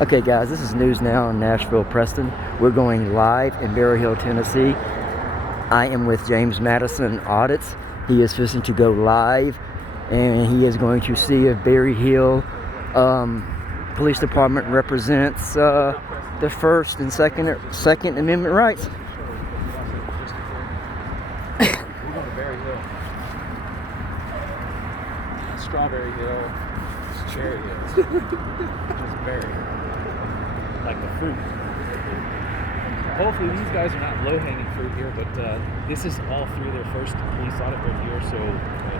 Okay guys, this is News Now in Nashville, Preston. We're going live in Berry Hill, Tennessee. I am with James Madison, Audits. He is fixing to go live and he is going to see if Berry Hill Police Department represents the First and Second Amendment rights. We're going to Berry Hill. Strawberry Hill. It's Cherry Hill. It's berry. Like the fruit. Hopefully these guys are not low-hanging fruit here, but this is all through their first police audit right here, so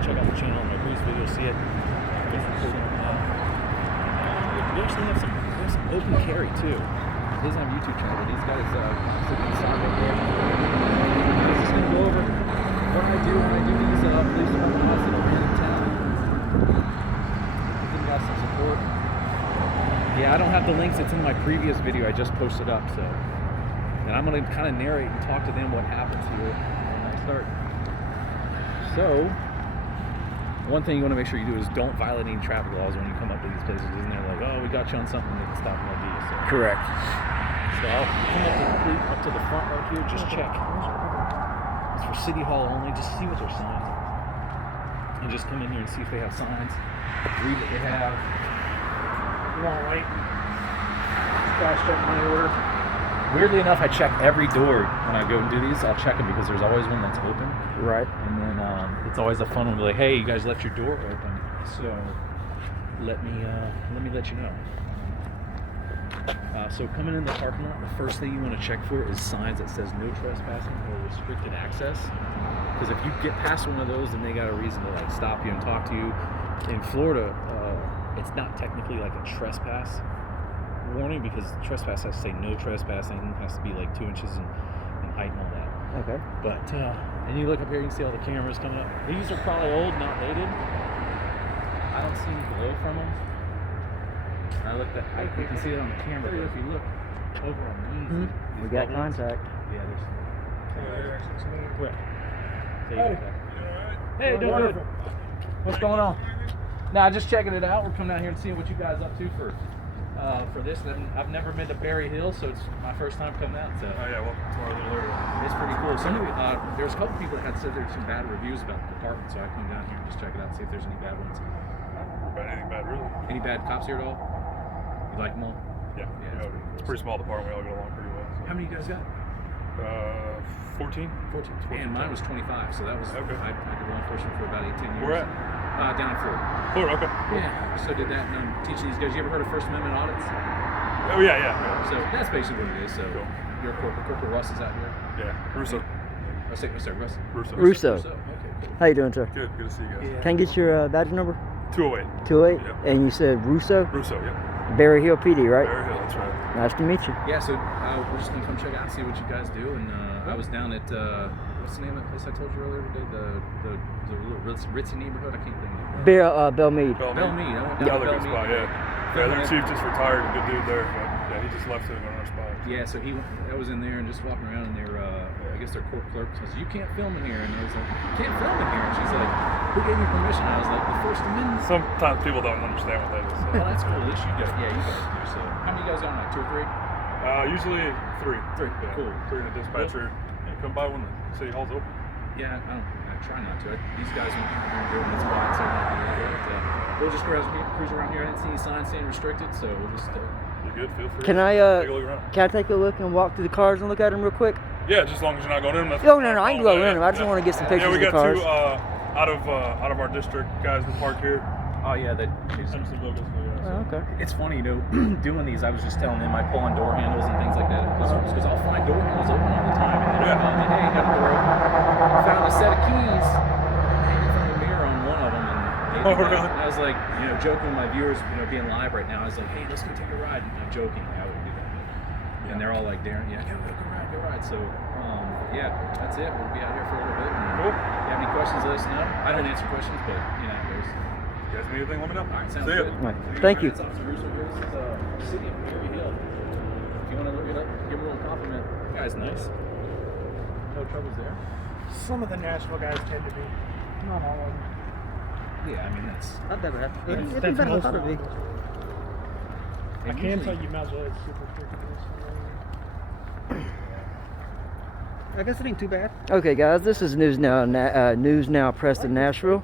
check out the channel on my previous video, see it. We actually have some open carry too. He doesn't have a YouTube channel, but these guys sitting inside right there. I'm just going to go over what I do when I do these police department audits that are in town. Give you guys some support. Yeah, I don't have the links. It's in my previous video I just posted up. So, and I'm going to kind of narrate and talk to them what happens here when I start. So, one thing you want to make sure you do is don't violate any traffic laws when you come up to these places. Isn't there like, oh, we got you on something, they can stop and ID you. So. Correct. So I'll come up to the front right here, just check. It's for City Hall only. Just see what their signs are, and just come in here and see if they have signs. Read what they have. Long wait. Fast check my order. Weirdly enough, I check every door when I go and do these. I'll check them because there's always one that's open. Right. And then it's always a fun one to be like, hey, you guys left your door open, so let me let you know. So coming in the parking lot, the first thing you want to check for is signs that says no trespassing or restricted access. Because if you get past one of those, then they got a reason to like stop you and talk to you. In Florida, it's not technically like a trespass warning because trespass has to say no trespassing, it has to be like 2 inches in height and all that. Okay. But and you look up here, you can see all the cameras coming up. These are probably old, not dated. I don't see any glow from them. I looked at, you can see it on the camera. If you look over on these, we got contact. Yeah, there's. Quick. Hey, Doing good. What's going on? Nah, just checking it out. We're coming out here and seeing what you guys up to for this. I've never been to Berry Hill, so it's my first time coming out. So. Oh yeah, welcome to our little area. It's pretty cool. There's a couple people that had said there's some bad reviews about the department, so I come down here and just check it out, see if there's any bad ones. About anything bad, really? Any bad cops here at all? You like them all? Yeah. It's a pretty small department. We all get along pretty well. So. How many you guys got? 14. 14. And mine was 25, so that was okay. I did law enforcement for about 18 years. Where at? Down in Florida. Florida, okay. Cool. Yeah, so did that, and I'm teaching these guys. You ever heard of First Amendment audits? Oh yeah. So that's basically what it is. So cool. Your Corporal Russ is out here. Yeah, Russo. Sorry, Russ. Russo. Okay, cool. How you doing, sir? Good to see you guys. Yeah. Can I get your badge number? 208. 208? Yep. And you said Russo? Russo, yeah. Berry Hill PD, right? Berry Hill, that's right. Nice to meet you. Yeah, so we're just gonna come check out and see what you guys do. And I was down at what's the name of the place I told you earlier today? The little ritzy neighborhood. I can't think of it. Bellmead. Bellmead. I went down to Another good Bellmead. spot, yeah. Yeah, their chief just retired, a good dude there, but yeah, he just left to go to our spot. Yeah, so I was in there and just walking around, and I guess their court clerk says, "You can't film in here," and I was like, "You can't film in here," and she's like, "Who gave you permission?" I was like, "The First Amendment." Sometimes people don't understand what that is. So. Well, that's cool. At least you guys, you guys do. So, how many you guys got? Like 2 or 3? Usually 3. 3. Yeah, Cool. 3 in the dispatcher. Yeah, come by when the city hall's open. Yeah, I try not to. These guys went here and doing this spot, so we'll just cruise around here. I didn't see any signs saying restricted, so we'll just. You good? Feel free. Can I take a look around. can I take a look and walk through the cars and look at them real quick? Yeah, just as long as you're not going in them. No, I can go in them. I just want to get some pictures of the cars. Yeah, we got 2 out of our district guys that park here. Oh yeah, Okay. It's funny, doing these. I was just telling them I pull on door handles and things like that because I'll find door handles open all the time. And then hey, got a door open. I found a set of keys hanging from the mirror on one of them, and really? I was like, joking with my viewers, being live right now. I was like, hey, let's go take a ride. And I'm joking, I would do that. And they're all like, Darren, yeah, go ride. So, yeah, that's it. We'll be out here for a little bit. And cool. If you have any questions, let us know. I don't answer questions, but there's. You guys need anything, let me know. All right, sounds See good. Right. Thank you. That's Officer Russo here. This is City of Berry Hill. If you want to look it up, give him a little compliment. The guy's nice. No troubles there. Some of the Nashville guys tend to be. Not all of them. Yeah, I mean, that's... I'd never have to. It'd be better than I thought it'd be. I And can usually- tell you might as well. It's super freaking. I guess it ain't too bad. Okay, guys, this is News Now, News Now, Preston, Nashville.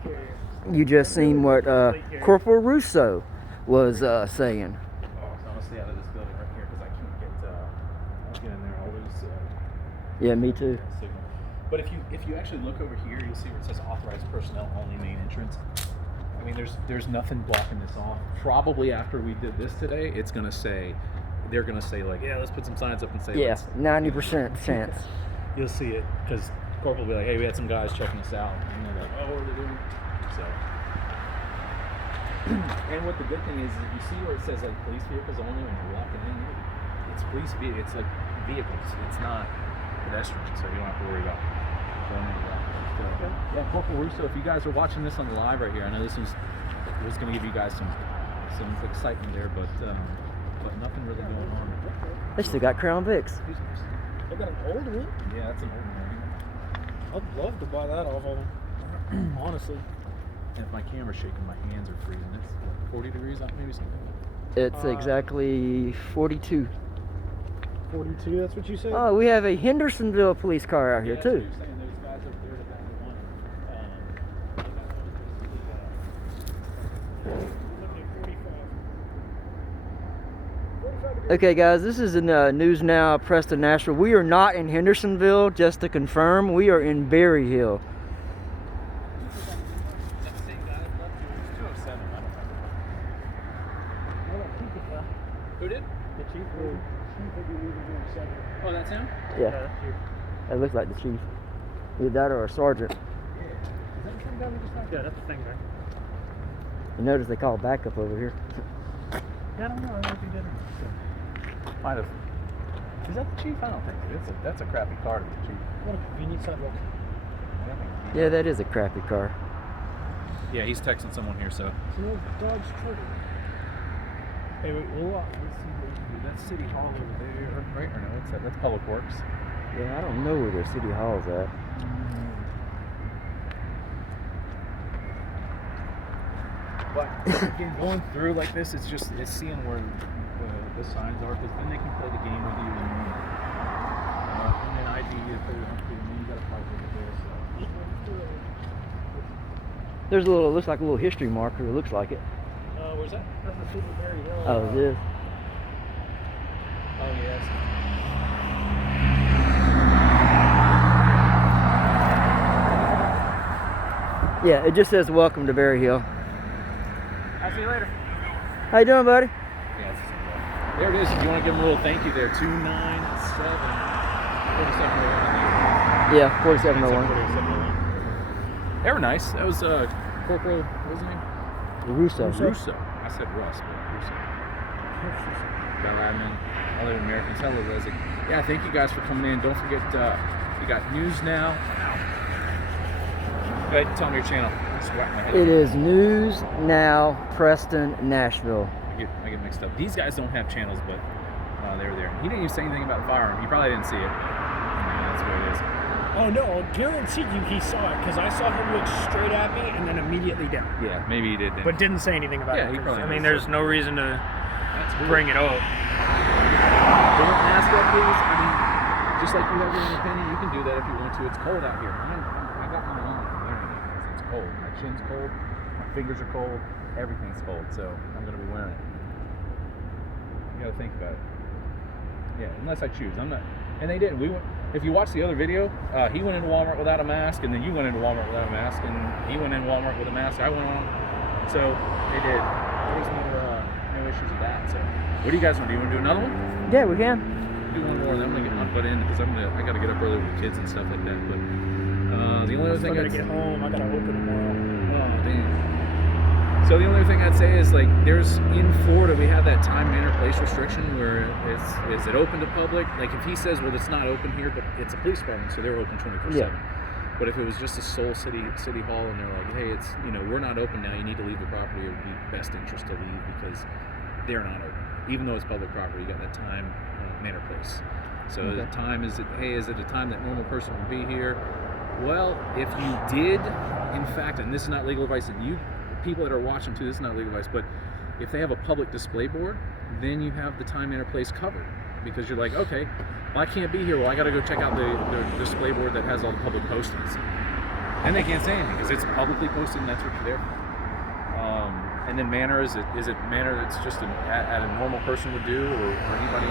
You just seen what Corporal Russo was saying. Oh, I'm gonna stay out of this building right here because I can't get in there. I'll lose Yeah, me too. signal. But if you actually look over here, you'll see where it says authorized personnel only main entrance. I mean, there's nothing blocking this off. Probably after we did this today, it's gonna say, they're gonna say like, yeah, let's put some signs up and say, Yeah, let's- 90% chance. You'll see it because Corporal will be like, hey, we had some guys checking us out, and they're like, oh, what are they doing? So, and what the good thing is if you see where it says like police vehicles only when you're walking in, it's police vehicles. It's like vehicles. It's not pedestrians, so you don't have to worry about going into that. But, yeah, Corporal Russo, if you guys are watching this on the live right here, I know this was going to give you guys some excitement there, but nothing really going on. They still got Crown Vics. I got an old one. Yeah, that's an old one. I'd love to buy that off of them. Honestly. And if my camera's shaking, my hands are freezing. It's what, 40 degrees out, maybe something. It's exactly 42. 42. That's what you said. Oh, we have a Hendersonville police car out here That's what too. you're saying. Those guys over there that want Okay, guys, this is in News Now, Preston, Nashville. We are not in Hendersonville, just to confirm. We are in Berry Hill. Who did? The chief will be leaving here in a second. Oh, that's him? Yeah, that's you. that looks like the chief. Either that or a sergeant. Is that the same guy we just talked Yeah, that's the thing, man. You notice they call backup over here. Yeah, I don't know. I don't know if he did or not. Might have. Is that the chief? I don't think it is. That's a crappy car to be the chief. What a convenient sidewalk. I don't think it's Yeah, that is a crappy car. Yeah, he's texting someone here, so. It's an old Dodge Charger. Hey, we'll see what we can do. That's City Hall over there, right? Or no, that's Public Works. Yeah, I don't know where their city hall's at. But again, going through like this, it's seeing where the signs are, because then they can play the game with you, and then ID you if they want to, and then you got to park over there. So. There's a little, looks like a little history marker. It looks like it. Where's that? That's the Super Berry Hill. Oh, it is. Oh yes. Yeah, it just says welcome to Berry Hill. I'll see you later. How you doing, buddy? Yeah, there it is. If you want to give them a little thank you there, 297 4701. Yeah, 4701. 4701. They were nice. That was Corporal, what was his name? Russo. Russo. I said Russ, but Russo. Got admin, other Americans. Hello, Leslie. Yeah, thank you guys for coming in. Don't forget, you got News Now. Go ahead and tell me your channel. I just whacked my head. It is News Now, Preston, Nashville. I get mixed up. These guys don't have channels, but they were there. He didn't even say anything about the firearm. He probably didn't see it. That's what it is. Oh no, I'll guarantee you he saw it, because I saw him look straight at me and then immediately down. Yeah, maybe he did. But didn't say anything about Yeah, it. he probably I mean, knows. there's no reason to That's cool. bring it up. Don't ask that, please. I mean, just like you have your own opinion, you can do that if you want to. It's cold out here. I got my own. I'm wearing it because it's cold. My chin's cold. My fingers are cold. Everything's cold, so I'm going to be wearing it. You got to think about it. Yeah, unless I choose. I'm not. And they didn't. We went. If you watch the other video, he went into Walmart without a mask, and then you went into Walmart without a mask, and he went into Walmart with a mask. I went on. So they did. There was no issues with that. So what do you guys want to do? You want to do another one? Yeah, we can. Do one more, and then I'm gonna get my butt in because I gotta get up early with the kids and stuff like that. But the only other thing I gotta get home. I gotta open tomorrow. Oh damn. So the only thing I'd say is like there's in Florida we have that time, manner, place restriction where is it open to public? Like if he says, well, it's not open here, but it's a police department, so they're open 24/7. Yeah. But if it was just a sole city hall and they're like, hey, it's we're not open now, you need to leave the property, it would be best interest to leave because they're not open. Even though it's public property, you got that time, manner, place. So the time is it a time that normal person would be here? Well, if you did, in fact, and this is not legal advice, and you people that are watching too, this is not legal advice, but If they have a public display board, then you have the time, manner, place covered, because you're like, okay, well, I can't be here. Well, I got to go check out the display board that has all the public postings. And they can't say anything because it's publicly posted, and that's what you're there for. And then manner, is it manner that's just at a normal person would do, or anybody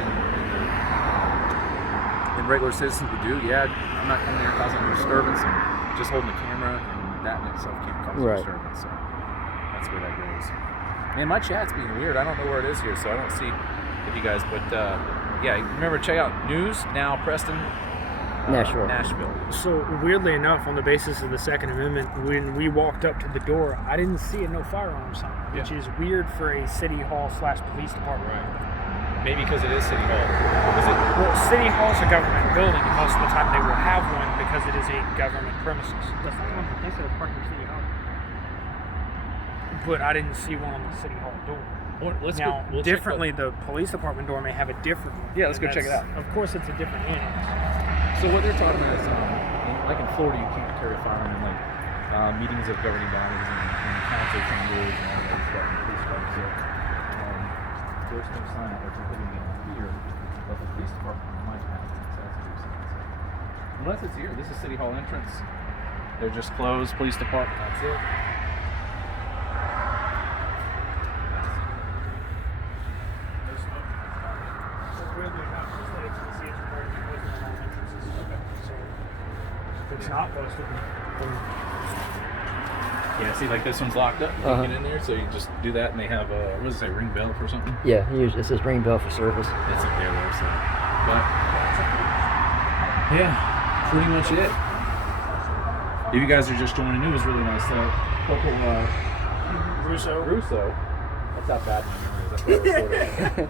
in regular citizens would do? Yeah, I'm not coming here causing a disturbance and just holding the camera, and that in itself can't cause a disturbance. So that's where that goes. Man, my chat's being weird. I don't know where it is here, so I don't see if you guys. But yeah, remember, check out News Now Preston. Nashville. So weirdly enough, on the basis of the Second Amendment, when we walked up to the door, I didn't see a no firearms sign, which is weird for a city hall / police department. Right. Maybe because it is City Hall. Well, City Hall's a government building, and most of the time they will have one because it is a government premises. That's not one they said parking City Hall. But I didn't see one on the City Hall door. We'll differently, the police department door may have a different one. Yeah, let's go check it out. Of course, it's a different annex. So what they're talking about is, like in Florida, you can't carry a firearm in like meetings of governing bodies and council chambers and all that stuff and police department. So there's no sign out there prohibiting it here, but the police department might have accessory signs. Unless it's here. This is City Hall entrance. They're just closed. Police department. That's it. It's not posted. Yeah, see, like this one's locked up. You can get in there, so you just do that, and they have what does it say, ring bell or something? Yeah, it says ring bell for service. It's up there, though. So, but yeah, pretty much it. If you guys are just joining in, it was really nice. Corporal Russo. That's how bad my memory is. That's why I recorded.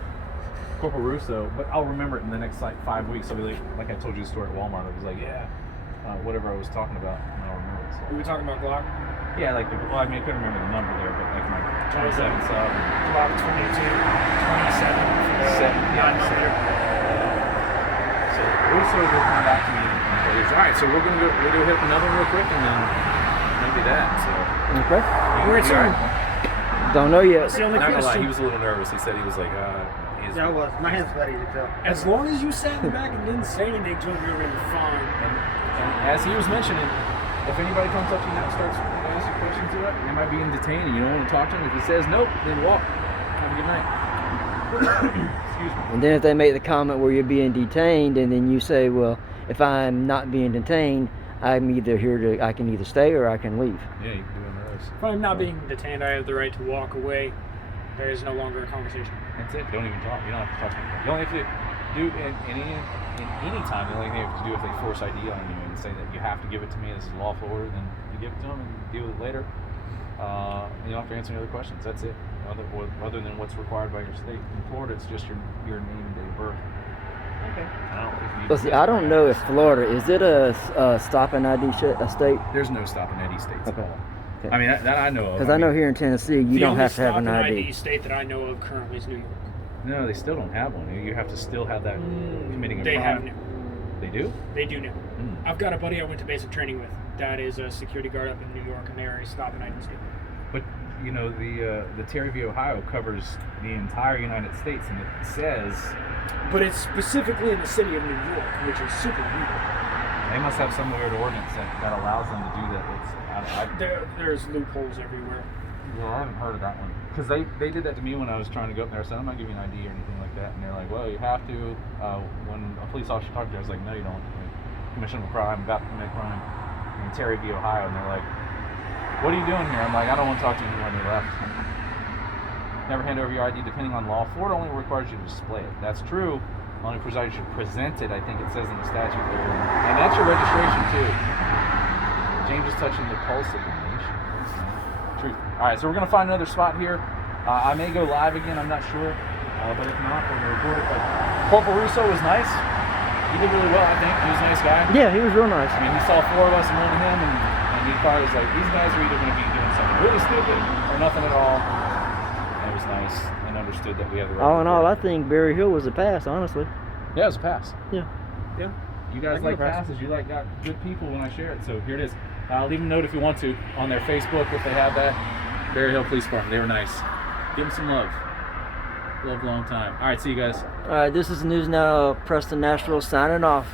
Corporal Russo, but I'll remember it in the next like 5 weeks. I'll be like I told you the story at Walmart. I was like, whatever I was talking about, and I'll remember it. So. We were talking about Glock? Yeah, like I couldn't remember the number there, but like my 27 sub. Glock 22, 27, 9mm. So Russo will come back to me and say, all right, so we're gonna hit up another one real quick, and then maybe that. So okay. Where to? Don't know yet. That's the only Not gonna lie, question. he was a little nervous. He said he was like, Yeah, I was. My hands sweaty to tell. As long as you sat in the back and didn't say anything to him, you were going to be fine. And as he was mentioning, if anybody comes up to you now and starts asking questions to it, am I being detained and you don't want to talk to him? If he says nope, then walk. Have a good night. Excuse me. And then if they make the comment where you're being detained, and then you say, well, if I'm not being detained, I can either stay or I can leave. Yeah, you can do one of those. If I'm not being detained, I have the right to walk away. There is no longer a conversation. That's it. Don't even talk. You don't have to talk to anybody. You only have to do in any time. The only thing you have to do if they force ID on you and say that you have to give it to me, this is a lawful order, then you give it to them and deal with it later. You don't have to answer any other questions. That's it. Other than what's required by your state. In Florida, it's just your name and date of birth. Okay. Well, see, I don't know if Florida, is it a stop and ID state? There's no stop in any states at Okay. all. I mean, that I know of. Because I know here in Tennessee, you don't have to have an The only ID. stop and ID state that I know of currently is New York. No, they still don't have one. You have to still have that committing a They crime. have now. They do? They do now. Mm. I've got a buddy I went to basic training with that is a security guard up in New York, and they are a stop and ID state. But you know, the Terry v. Ohio covers the entire United States, and it says. But it's specifically in the city of New York, which is super weird. They must have some weird ordinance that allows them to do that. There's loopholes everywhere. Yeah, I haven't heard of that one. Because they did that to me when I was trying to go up there. I said, I'm not giving you an ID or anything like that. And they're like, well, you have to. When a police officer talked to me, I was like, no, you don't. Like, commission of a crime, about to commit a crime. In Terry v. Ohio. And they're like, what are you doing here? I'm like, I don't want to talk to you when you left. Never hand over your ID depending on law. Florida only requires you to display it. That's true. Only requires you to present it, I think it says in the statute there. And that's your registration too. James is touching the pulse of the nation. Truth. Alright, so we're going to find another spot here. I may go live again, I'm not sure. But if not, we're going to record it. But Corporal Russo was nice. He did really well, I think. He was a nice guy. Yeah, he was real nice. I mean, he saw four of us and one of him, and he thought it was like, these guys are either going to be doing something really stupid or nothing at all. And it was nice and understood that we had the right. All in all, I think Berry Hill was a pass, honestly. Yeah, it was a pass. Yeah. Yeah. You guys like passes. You got good people when I share it. So here it is. Leave a note if you want to on their Facebook if they have that. Berry Hill Police Department. They were nice. Give him some love. Love long time. All right, see you guys. All right, this is News Now, Preston Nashville signing off.